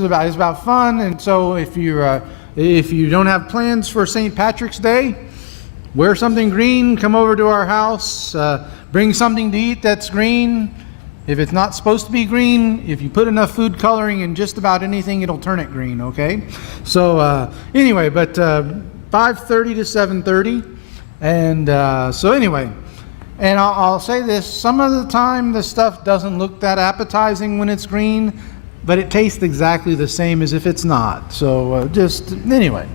It's about fun, and so if you don't have plans for St. Patrick's Day, wear something green, come over to our house, bring something to eat that's green. If it's not supposed to be green, if you put enough food coloring in just about anything, it'll turn it green, okay? So anyway, but 5:30 to 7:30, and so anyway, and I'll say this, some of the time the stuff doesn't look that appetizing when it's green, but it tastes exactly the same as if it's not. So just anyway,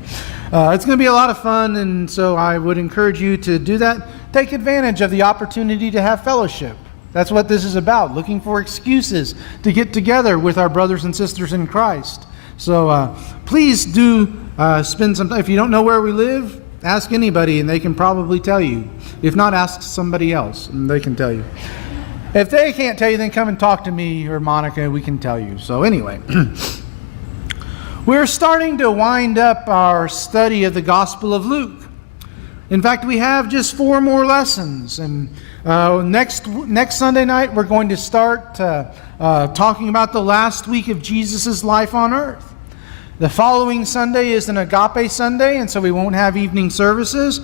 it's going to be a lot of fun, and so I would encourage you to do that. Take advantage of the opportunity to have fellowship. That's what this is about, looking for excuses to get together with our brothers and sisters in Christ. So please do spend some time. If you don't know where we live, ask anybody and they can probably tell you. If not, ask somebody else and they can tell you. If they can't tell you, then come and talk to me or Monica, we can tell you. So anyway, we're starting to wind up our study of the Gospel of Luke. In fact, we have just 4 more lessons, and next Sunday night we're going to start talking about the last week of Jesus' life on earth. The following Sunday is an Agape Sunday, and so we won't have evening services.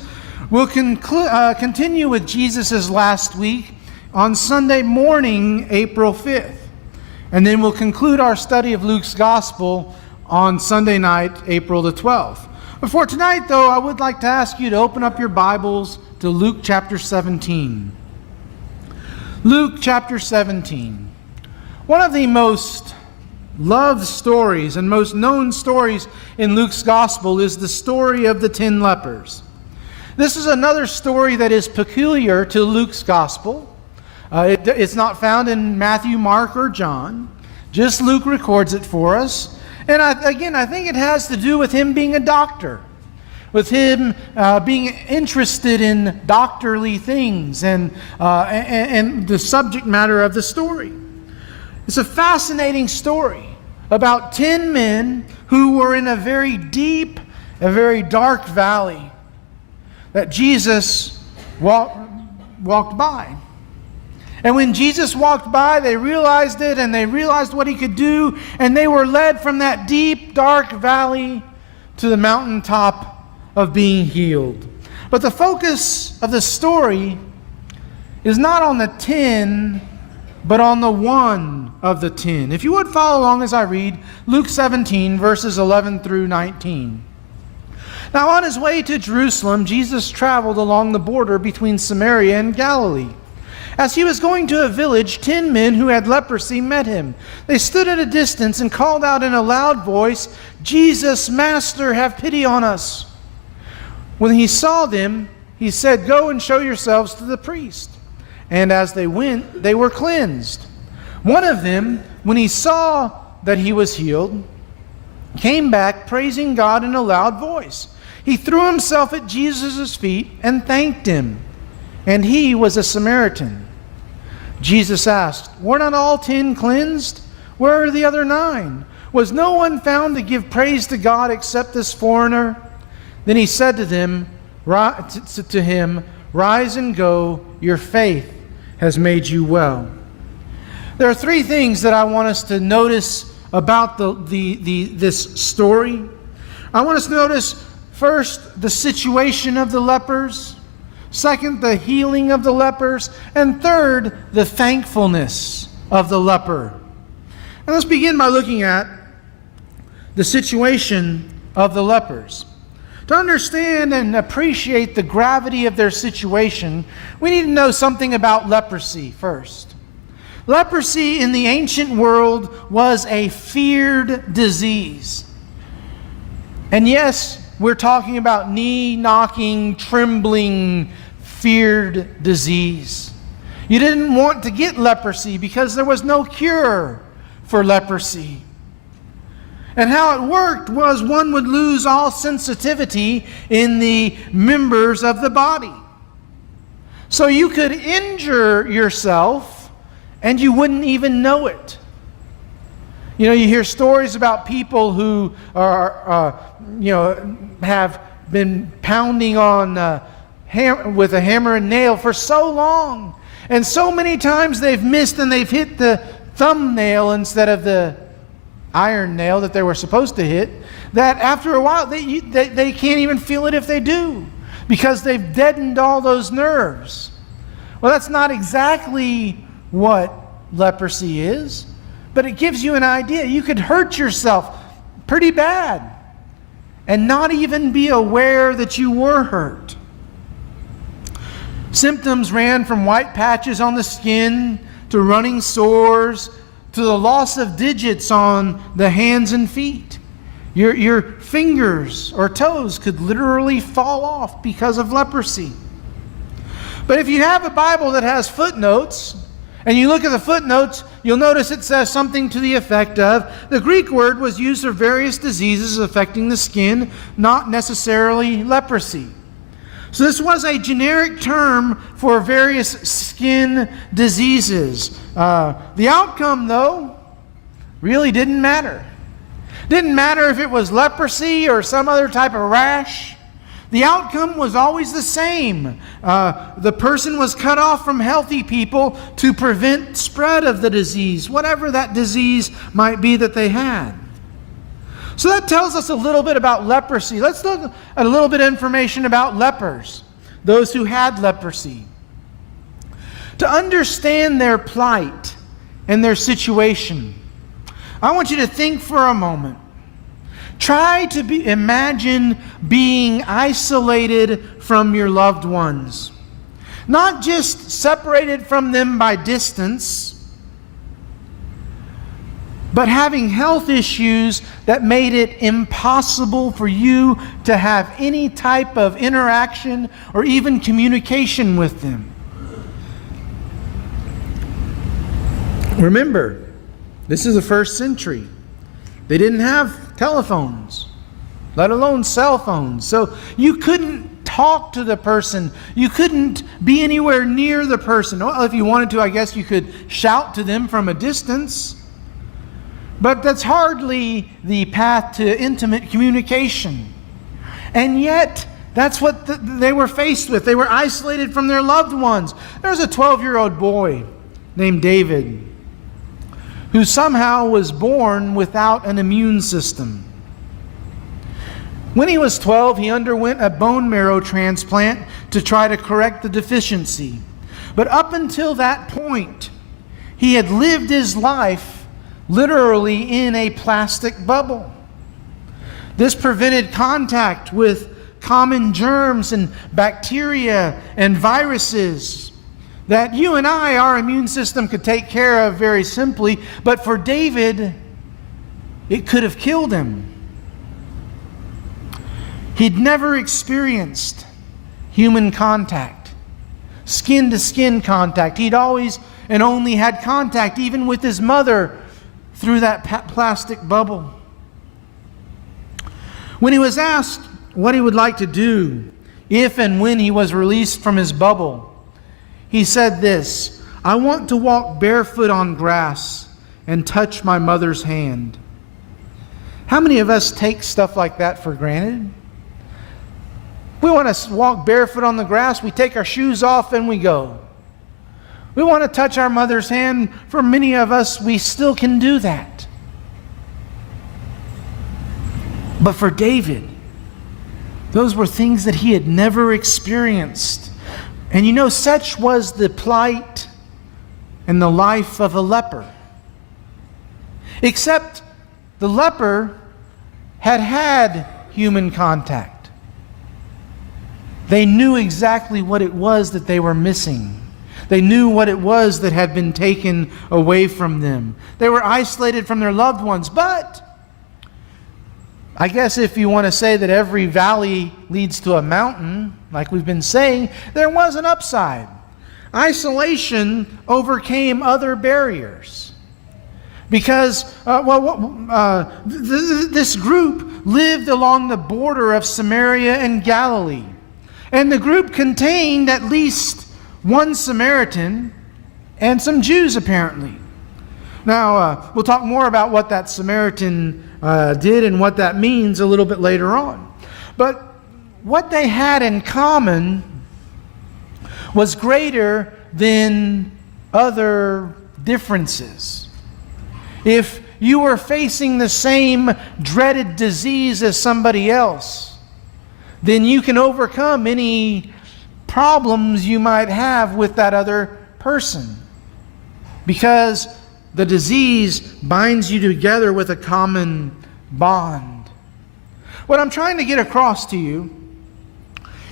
We'll continue with Jesus' last week on Sunday morning, April 5th. And then we'll conclude our study of Luke's Gospel on Sunday night, April the 12th. But for tonight, though, I would like to ask you to open up your Bibles to Luke chapter 17. Luke chapter 17. One of the most loved stories and most known stories in Luke's Gospel is the story of the 10 lepers. This is another story that is peculiar to Luke's Gospel. It's not found in Matthew, Mark, or John. Just Luke records it for us. And I think it has to do with him being a doctor, with him being interested in doctorly things and the subject matter of the story. It's a fascinating story about 10 men who were in a very deep, a very dark valley that Jesus walked by. And when Jesus walked by, they realized it, and they realized what he could do, and they were led from that deep, dark valley to the mountaintop of being healed. But the focus of the story is not on the 10, but on the one of the 10. If you would follow along as I read Luke 17, verses 11 through 19. Now on his way to Jerusalem, Jesus traveled along the border between Samaria and Galilee. As he was going to a village, 10 men who had leprosy met him. They stood at a distance and called out in a loud voice, "Jesus, Master, have pity on us." When he saw them, he said, "Go and show yourselves to the priest." And as they went, they were cleansed. One of them, when he saw that he was healed, came back praising God in a loud voice. He threw himself at Jesus' feet and thanked him. And he was a Samaritan. Jesus asked, "Were not all 10 cleansed? Where are the other 9? Was no one found to give praise to God except this foreigner?" Then he said to him, "Rise and go, your faith has made you well." There are 3 things that I want us to notice about this story. I want us to notice, first, the situation of the lepers. Second, the healing of the lepers. And third, the thankfulness of the leper. And let's begin by looking at the situation of the lepers. To understand and appreciate the gravity of their situation, we need to know something about leprosy first. Leprosy in the ancient world was a feared disease. And yes, we're talking about knee-knocking, trembling, feared disease. You didn't want to get leprosy because there was no cure for leprosy. And how it worked was one would lose all sensitivity in the members of the body. So you could injure yourself and you wouldn't even know it. You know, you hear stories about people who are, have been pounding on with a hammer and nail for so long. And so many times they've missed and they've hit the thumbnail instead of the iron nail that they were supposed to hit, that after a while they can't even feel it if they do, because they've deadened all those nerves. Well, that's not exactly what leprosy is, but it gives you an idea. You could hurt yourself pretty bad and not even be aware that you were hurt. Symptoms ran from white patches on the skin to running sores to the loss of digits on the hands and feet. Your fingers or toes could literally fall off because of leprosy. But if you have a Bible that has footnotes, and you look at the footnotes, you'll notice it says something to the effect of, the Greek word was used for various diseases affecting the skin, not necessarily leprosy. So this was a generic term for various skin diseases. The outcome, though, really didn't matter. Didn't matter if it was leprosy or some other type of rash. The outcome was always the same. The person was cut off from healthy people to prevent spread of the disease, whatever that disease might be that they had. So that tells us a little bit about leprosy. Let's look at a little bit of information about lepers, those who had leprosy. To understand their plight and their situation, I want you to think for a moment. Try to imagine being isolated from your loved ones. Not just separated from them by distance, but having health issues that made it impossible for you to have any type of interaction or even communication with them. Remember, this is the first century. They didn't have telephones, let alone cell phones. So you couldn't talk to the person. You couldn't be anywhere near the person. Well, if you wanted to, I guess you could shout to them from a distance. But that's hardly the path to intimate communication. And yet, that's what they were faced with. They were isolated from their loved ones. There's a 12-year-old boy named David who somehow was born without an immune system. When he was 12, he underwent a bone marrow transplant to try to correct the deficiency. But up until that point, he had lived his life literally in a plastic bubble. This prevented contact with common germs and bacteria and viruses that you and I, our immune system, could take care of very simply, but for David, it could have killed him. He'd never experienced human contact, skin-to-skin contact. He'd always and only had contact, even with his mother, through that plastic bubble. When he was asked what he would like to do if and when he was released from his bubble, he said this, "I want to walk barefoot on grass and touch my mother's hand." How many of us take stuff like that for granted? We want to walk barefoot on the grass, we take our shoes off and we go. We want to touch our mother's hand. For many of us, we still can do that. But for David, those were things that he had never experienced. And you know, such was the plight and the life of a leper. Except the leper had had human contact. They knew exactly what it was that they were missing. They knew what it was that had been taken away from them. They were isolated from their loved ones. But I guess if you want to say that every valley leads to a mountain, like we've been saying, there was an upside. Isolation overcame other barriers. Because, this group lived along the border of Samaria and Galilee. And the group contained at least one Samaritan and some Jews, apparently. Now, we'll talk more about what that Samaritan did and what that means a little bit later on. But what they had in common was greater than other differences. If you were facing the same dreaded disease as somebody else, then you can overcome any problems you might have with that other person, because the disease binds you together with a common bond. What I'm trying to get across to you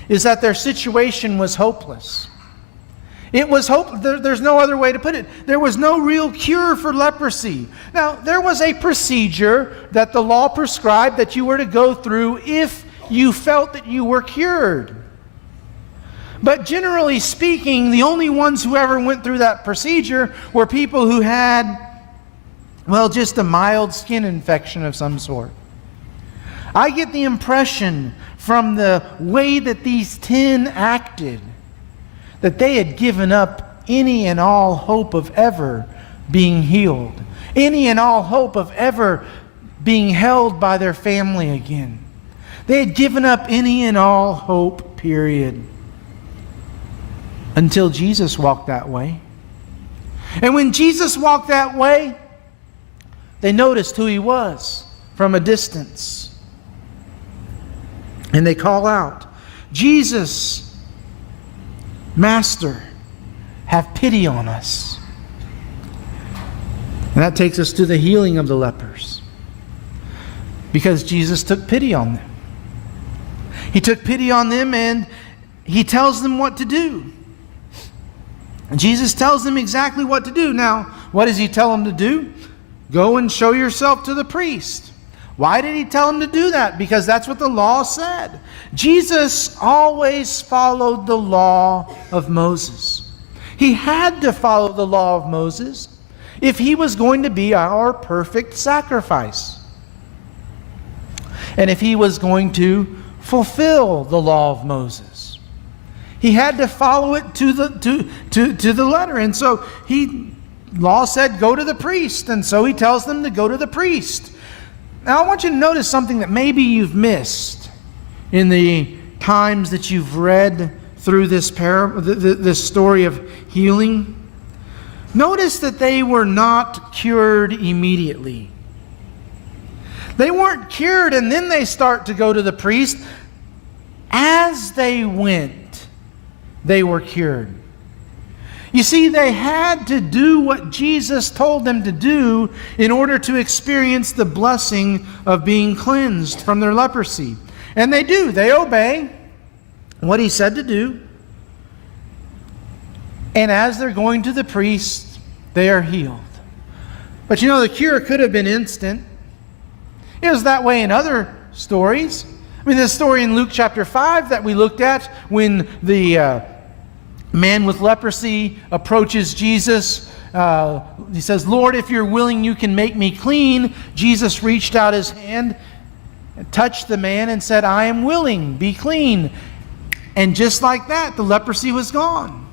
is that their situation was hopeless. It was there's no other way to put it. There was no real cure for leprosy. Now, there was a procedure that the law prescribed that you were to go through if you felt that you were cured. But generally speaking, the only ones who ever went through that procedure were people who had, well, just a mild skin infection of some sort. I get the impression from the way that these 10 acted that they had given up any and all hope of ever being healed, any and all hope of ever being held by their family again. They had given up any and all hope, period. Until Jesus walked that way. And when Jesus walked that way, they noticed who he was from a distance. And they call out, "Jesus, Master, have pity on us." And that takes us to the healing of the lepers. Because Jesus took pity on them. He took pity on them and he tells them what to do. Jesus tells them exactly what to do. Now, what does he tell them to do? Go and show yourself to the priest. Why did he tell them to do that? Because that's what the law said. Jesus always followed the law of Moses. He had to follow the law of Moses if he was going to be our perfect sacrifice. And if he was going to fulfill the law of Moses. He had to follow it to the letter. And so law said, go to the priest. And so he tells them to go to the priest. Now I want you to notice something that maybe you've missed in the times that you've read through this this story of healing. Notice that they were not cured immediately. They weren't cured and then they start to go to the priest. As they went, they were cured. You see, they had to do what Jesus told them to do in order to experience the blessing of being cleansed from their leprosy. And they do. They obey what he said to do. And as they're going to the priest, they are healed. But you know, the cure could have been instant. It was that way in other stories. I mean, the story in Luke chapter 5 that we looked at when the man with leprosy approaches Jesus. He says, "Lord, if you're willing, you can make me clean." Jesus reached out his hand and touched the man and said, "I am willing, be clean." And just like that, the leprosy was gone.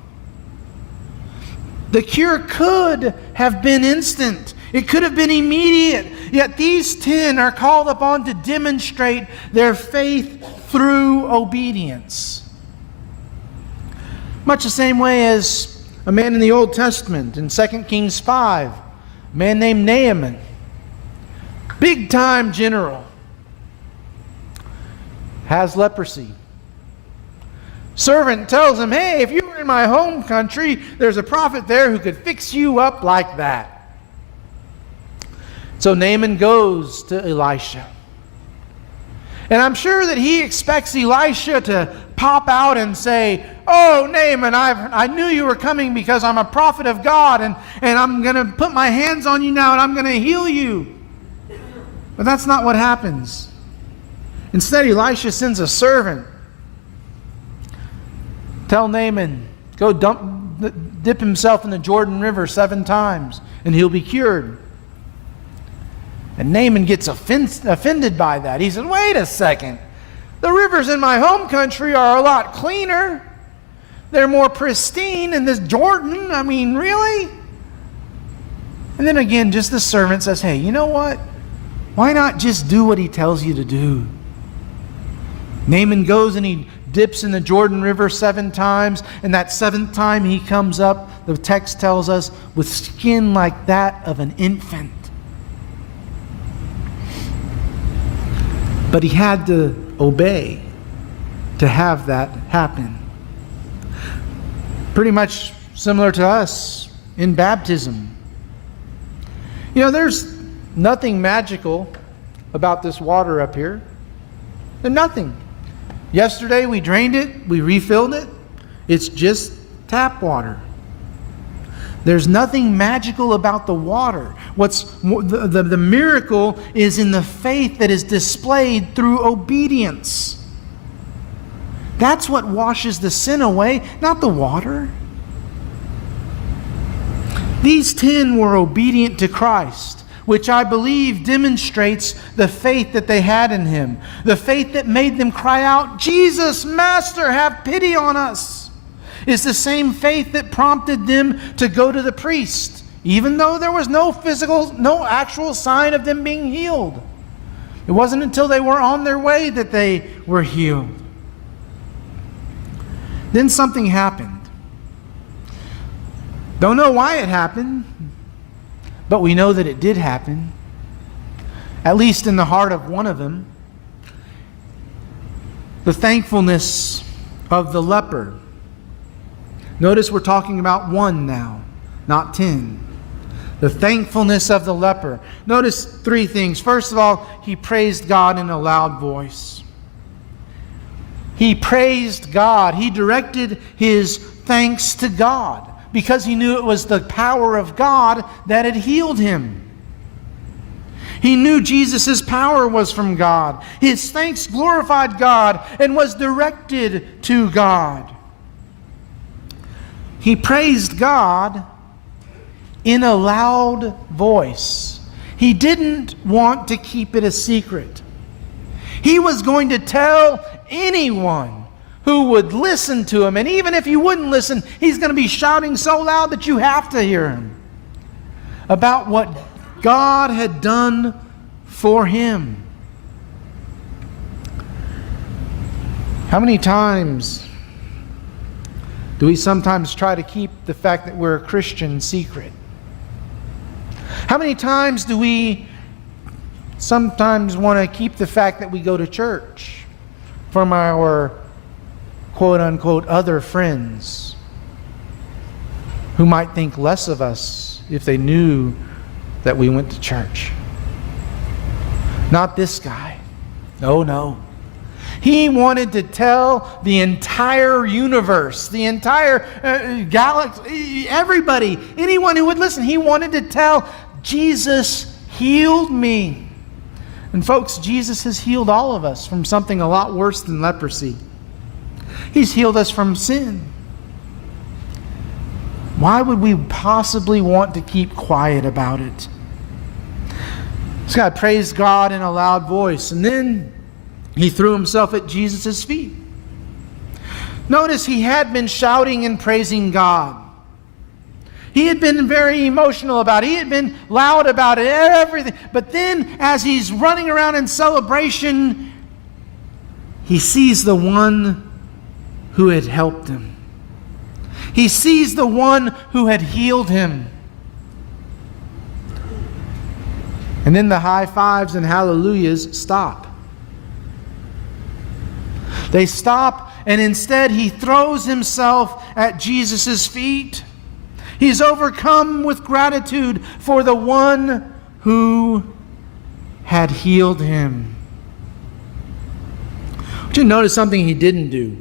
The cure could have been instant. It could have been immediate. Yet these 10 are called upon to demonstrate their faith through obedience. Much the same way as a man in the Old Testament in 2 Kings 5, a man named Naaman, big time general, has leprosy. Servant tells him, "Hey, if you were in my home country, there's a prophet there who could fix you up like that." So Naaman goes to Elisha. And I'm sure that he expects Elisha to pop out and say, "Oh, Naaman, I knew you were coming because I'm a prophet of God, and I'm going to put my hands on you now and I'm going to heal you." But that's not what happens. Instead, Elisha sends a servant. Tell Naaman, go dip himself in the Jordan River 7 times and he'll be cured. And Naaman gets offended by that. He said, "Wait a second. The rivers in my home country are a lot cleaner. They're more pristine. And this Jordan, I mean, really?" And then again, just the servant says, "Hey, you know what? Why not just do what he tells you to do?" Naaman goes and he dips in the Jordan River 7 times. And that 7th time he comes up, the text tells us, with skin like that of an infant. But he had to obey to have that happen. Pretty much similar to us in baptism. You know, there's nothing magical about this water up here. There's nothing. Yesterday we drained it, we refilled it. It's just tap water. There's nothing magical about the water. The miracle is in the faith that is displayed through obedience. That's what washes the sin away, not the water. These 10 were obedient to Christ, which I believe demonstrates the faith that they had in Him. The faith that made them cry out, "Jesus, Master, have pity on us." Is the same faith that prompted them to go to the priest, even though there was no actual sign of them being healed. It wasn't until they were on their way that they were healed. Then something happened. Don't know why it happened, but we know that it did happen, at least in the heart of one of them. The thankfulness of the leper. Notice we're talking about one now, not 10. The thankfulness of the leper. Notice 3 things. First of all, he praised God in a loud voice. He praised God. He directed his thanks to God because he knew it was the power of God that had healed him. He knew Jesus' power was from God. His thanks glorified God and was directed to God. He praised God in a loud voice. He didn't want to keep it a secret. He was going to tell anyone who would listen to him. And even if you wouldn't listen, he's going to be shouting so loud that you have to hear him about what God had done for him. How many times do we sometimes try to keep the fact that we're a Christian secret? How many times do we sometimes want to keep the fact that we go to church from our quote-unquote other friends who might think less of us if they knew that we went to church? Not this guy. Oh, no. He wanted to tell the entire universe, the entire galaxy, everybody, anyone who would listen. He wanted to tell, Jesus healed me. And folks, Jesus has healed all of us from something a lot worse than leprosy. He's healed us from sin. Why would we possibly want to keep quiet about it? This guy praised God in a loud voice, and then he threw himself at Jesus' feet. Notice he had been shouting and praising God. He had been very emotional about it. He had been loud about it, everything. But then as he's running around in celebration, he sees the one who had helped him. He sees the one who had healed him. And then the high fives and hallelujahs stop. They stop, and instead he throws himself at Jesus' feet. He's overcome with gratitude for the one who had healed him. But you notice something he didn't do.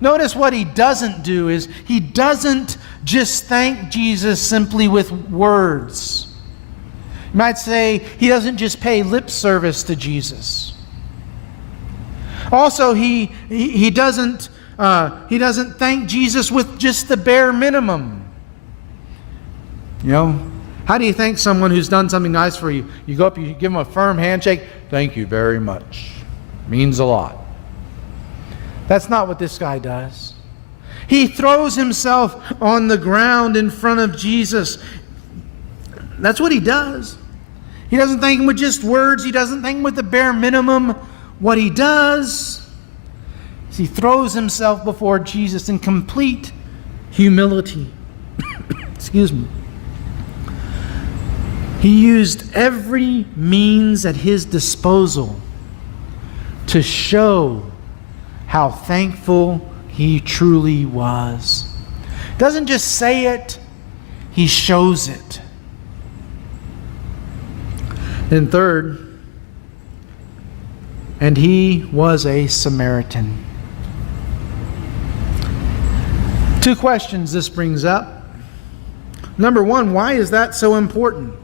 Notice what he doesn't do is he doesn't just thank Jesus simply with words. You might say he doesn't just pay lip service to Jesus. Also, he doesn't thank Jesus with just the bare minimum. You know, how do you thank someone who's done something nice for you? You go up, you give them a firm handshake. Thank you very much. Means a lot. That's not what this guy does. He throws himself on the ground in front of Jesus. That's what he does. He doesn't thank him with just words. He doesn't thank him with the bare minimum. What he does is he throws himself before Jesus in complete humility. Excuse me. He used every means at his disposal to show how thankful he truly was. Doesn't just say it, he shows it. And third, and he was a Samaritan. Two questions this brings up. Number one, why is that so important?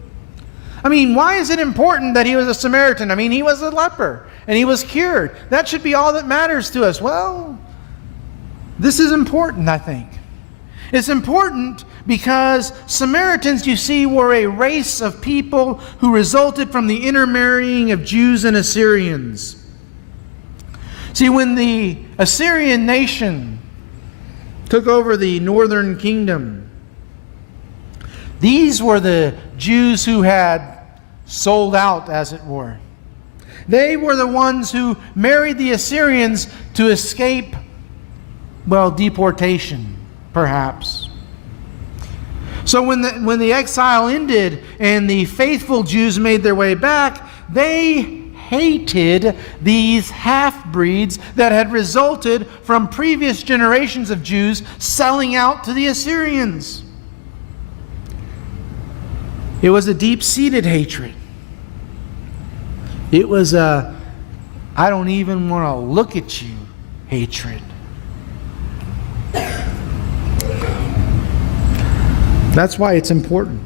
I mean, why is it important that he was a Samaritan? I mean, he was a leper and he was cured. That should be all that matters to us. Well, this is important, I think. It's important because Samaritans, you see, were a race of people who resulted from the intermarrying of Jews and Assyrians. See, when the Assyrian nation took over the northern kingdom, these were the Jews who had sold out, as it were. They were the ones who married the Assyrians to escape, well, deportation, perhaps. So when the exile ended and the faithful Jews made their way back, they hated these half-breeds that had resulted from previous generations of Jews selling out to the Assyrians. It was a deep-seated hatred. It was a, I don't even want to look at you hatred. That's why it's important.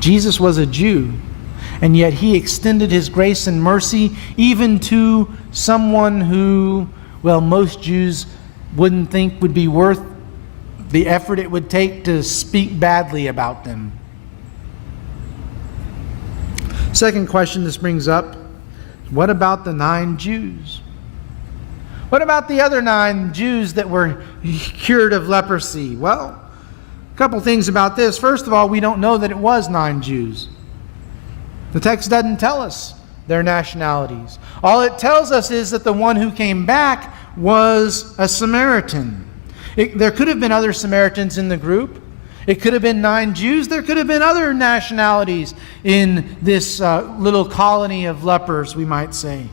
Jesus was a Jew, and yet he extended his grace and mercy even to someone who, well, most Jews wouldn't think would be worth the effort it would take to speak badly about them. Second question this brings up, what about the 9 Jews? What about the other 9 Jews that were cured of leprosy? Well, a couple things about this. First of all, we don't know that it was 9 Jews. The text doesn't tell us their nationalities. All it tells us is that the one who came back was a Samaritan. There could have been other Samaritans in the group. It could have been 9 Jews. There could have been other nationalities in this little colony of lepers, we might say.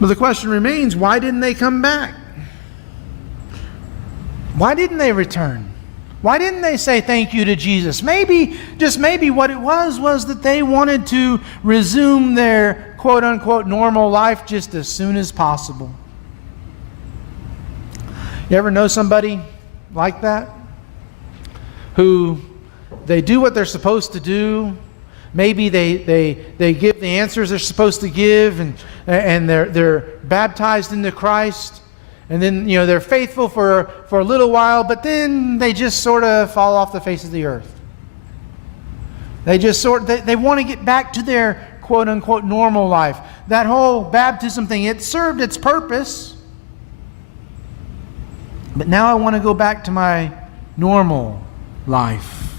But the question remains, why didn't they come back? Why didn't they return? Why didn't they say thank you to Jesus? Maybe, just maybe what it was that they wanted to resume their quote-unquote normal life just as soon as possible. You ever know somebody like that? Who they do what they're supposed to do. Maybe they give the answers they're supposed to give, and they're baptized into Christ. And then, they're faithful for a little while, but then they just sort of fall off the face of the earth. They want to get back to their quote-unquote normal life. That whole baptism thing, it served its purpose. But now I want to go back to my normal life.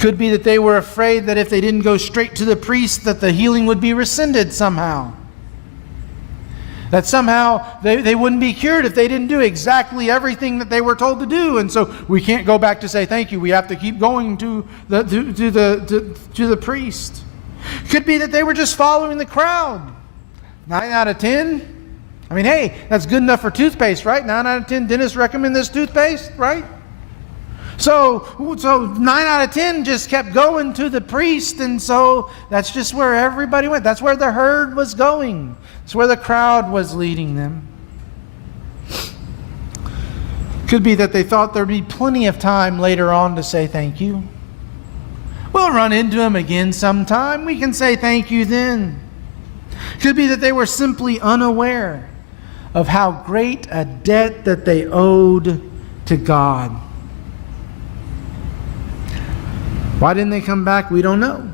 Could be that they were afraid that if they didn't go straight to the priest, that the healing would be rescinded somehow. That somehow they wouldn't be cured if they didn't do exactly everything that they were told to do. And so we can't go back to say thank you. We have to keep going to the priest. Could be that they were just following the crowd. 9 out of 10. I mean, hey, that's good enough for toothpaste, right? 9 out of 10 dentists recommend this toothpaste, right? So 9 out of 10 just kept going to the priest, and so that's just where everybody went. That's where the herd was going. That's where the crowd was leading them. Could be that they thought there'd be plenty of time later on to say thank you. We'll run into him again sometime. We can say thank you then. Could be that they were simply unaware of how great a debt that they owed to God. Why didn't they come back? We don't know.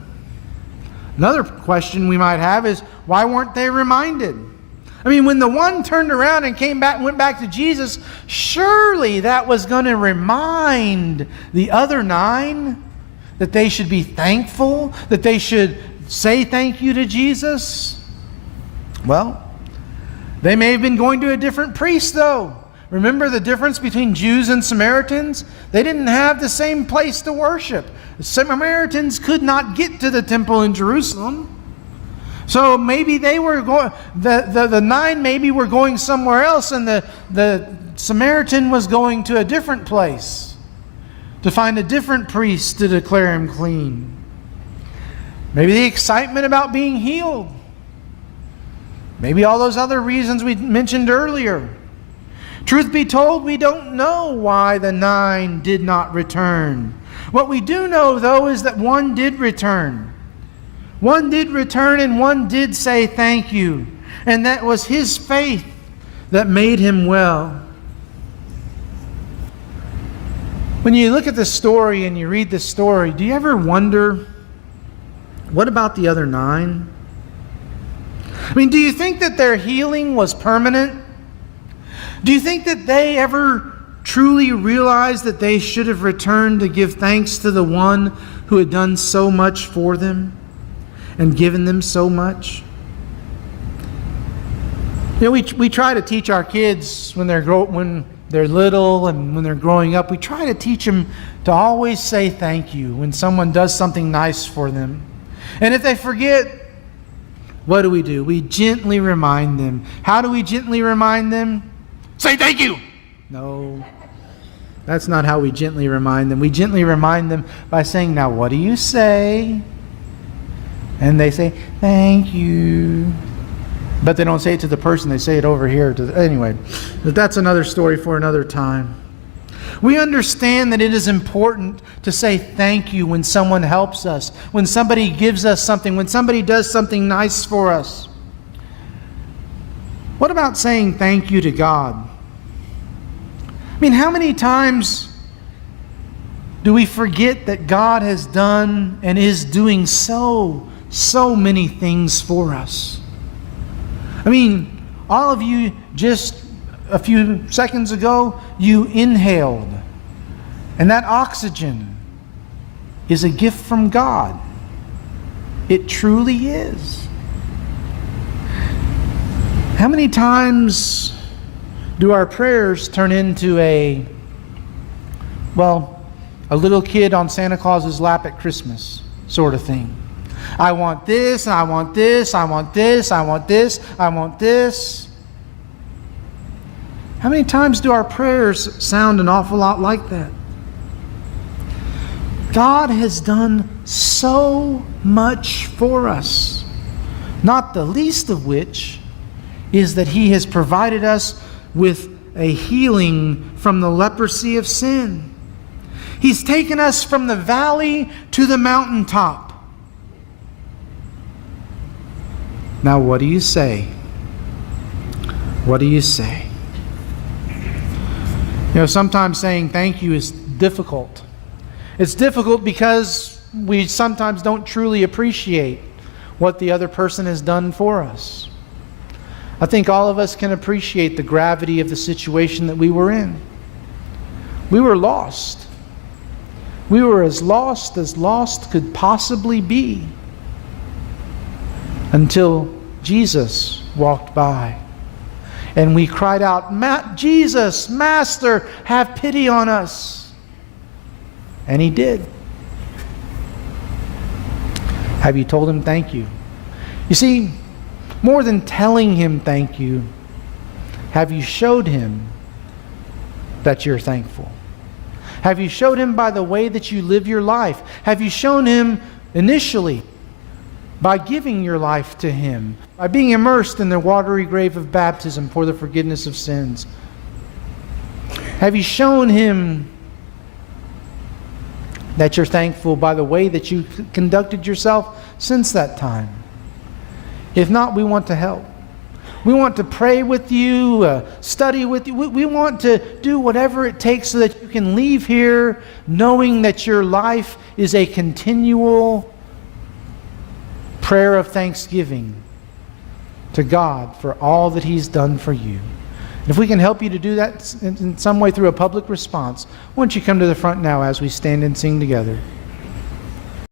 Another question we might have is, why weren't they reminded? I mean, when the one turned around and went back to Jesus, surely that was going to remind the other 9 that they should be thankful, that they should say thank you to Jesus. Well, they may have been going to a different priest, though. Remember the difference between Jews and Samaritans? They didn't have the same place to worship. The Samaritans could not get to the temple in Jerusalem. So maybe they were going, the 9 maybe were going somewhere else, and the Samaritan was going to a different place to find a different priest to declare him clean. Maybe the excitement about being healed. Maybe all those other reasons we mentioned earlier. Truth be told, we don't know why the 9 did not return. What we do know, though, is that one did return. One did return, and one did say thank you. And that was his faith that made him well. When you look at this story and you read this story, do you ever wonder, what about the other 9? I mean, do you think that their healing was permanent? Do you think that they ever truly realized that they should have returned to give thanks to the one who had done so much for them and given them so much? You know, we try to teach our kids when they're little and when they're growing up, we try to teach them to always say thank you when someone does something nice for them. And if they forget, what do? We gently remind them. How do we gently remind them? Say thank you! No, that's not how we gently remind them. We gently remind them by saying, now what do you say? And they say, thank you. But they don't say it to the person, they say it over here. Anyway, that's another story for another time. We understand that it is important to say thank you when someone helps us, when somebody gives us something, when somebody does something nice for us. What about saying thank you to God? I mean, how many times do we forget that God has done and is doing so many things for us? I mean, all of you just a few seconds ago, you inhaled. And that oxygen is a gift from God. It truly is. How many times do our prayers turn into a little kid on Santa Claus's lap at Christmas sort of thing? I want this, I want this, I want this, I want this, I want this. How many times do our prayers sound an awful lot like that? God has done so much for us, not the least of which is that He has provided us with a healing from the leprosy of sin. He's taken us from the valley to the mountaintop. Now, what do you say? What do you say? You know, sometimes saying thank you is difficult. It's difficult because we sometimes don't truly appreciate what the other person has done for us. I think all of us can appreciate the gravity of the situation that we were in. We were lost. We were as lost could possibly be, until Jesus walked by. And we cried out, Jesus, Master, have pity on us. And He did. Have you told Him thank you? You see, more than telling Him thank you, have you showed Him that you're thankful? Have you showed Him by the way that you live your life? Have you shown Him initially by giving your life to Him, by being immersed in the watery grave of baptism for the forgiveness of sins? Have you shown Him that you're thankful by the way that you conducted yourself since that time? If not, we want to help. We want to pray with you, study with you. We want to do whatever it takes so that you can leave here knowing that your life is a continual prayer of thanksgiving to God for all that He's done for you. And if we can help you to do that in some way through a public response, why don't you come to the front now as we stand and sing together.